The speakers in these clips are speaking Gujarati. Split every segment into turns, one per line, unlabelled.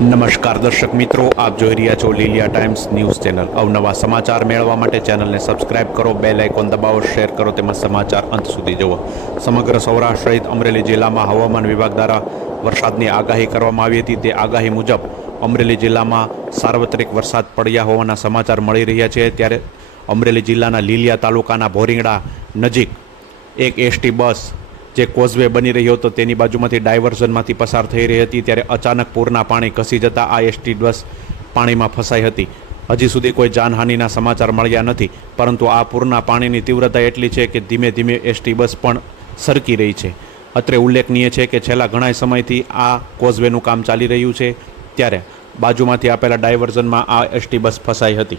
નમસ્કાર દર્શક મિત્રો, આપ જોઈ રહ્યા છો લીલિયા ટાઈમ્સ ન્યૂઝ ચેનલ. અવનવા સમાચાર મેળવવા માટે ચેનલને સબસ્ક્રાઇબ કરો બે લાઇકોન દબાવો, શેર કરો તેમજ સમાચાર અંત સુધી જુઓ. સમગ્ર સૌરાષ્ટ્ર સહિત અમરેલી જિલ્લામાં હવામાન વિભાગ દ્વારા વરસાદની આગાહી કરવામાં આવી હતી. તે આગાહી મુજબ અમરેલી જિલ્લામાં સાર્વત્રિક વરસાદ પડ્યા હોવાના સમાચાર મળી રહ્યા છે. ત્યારે અમરેલી જિલ્લાના લીલિયા તાલુકાના ભોરિંગડા નજીક એક એસટી બસ જે કોઝવે બની રહ્યો હતો, તેની બાજુમાંથી ડાયવર્ઝનમાંથી પસાર થઈ રહી હતી, ત્યારે અચાનક પૂરના પાણી ઘસી જતા આ એસટી બસ પાણીમાં ફસાઈ હતી. હજી સુધી કોઈ જાનહાનિના સમાચાર મળ્યા નથી, પરંતુ આ પૂરના પાણીની તીવ્રતા એટલી છે કે ધીમે ધીમે એસટી બસ પણ સરકી રહી છે. અત્રે ઉલ્લેખનીય છે કે છેલ્લા ઘણા સમયથી આ કોઝવેનું કામ ચાલી રહ્યું છે, ત્યારે બાજુમાંથી આપેલા ડાયવર્ઝનમાં આ એસટી બસ ફસાઈ હતી.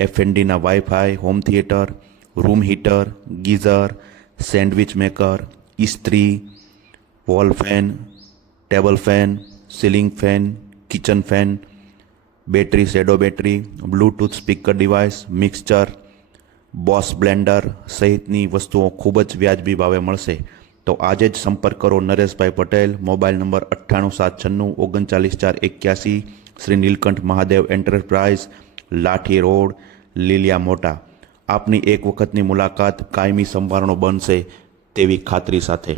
એફએનડીના wifi home theatre room heater geyser sandwich maker ઇસ્ત્રી wall fan table fan ceiling fan kitchen fan battery shadow battery Bluetooth speaker device mixture Bose blender સહિતની વસ્તુઓ ખૂબ જ વ્યાજબી ભાવે મળશે તો આજે જ સંપર્ક કરો નરેશભાઈ પટેલ મોબાઈલ નંબર અઠ્ઠાણું સાત છન્નું ઓગણચાલીસ ચાર એક્યાસી શ્રી નીલકંઠ મહાદેવ એન્ટરપ્રાઇઝ લાઠી રોડ લીલિયા મોટા. આપની એક વખતની મુલાકાત કાયમી સંભારણો બનશે તેવી ખાતરી સાથે.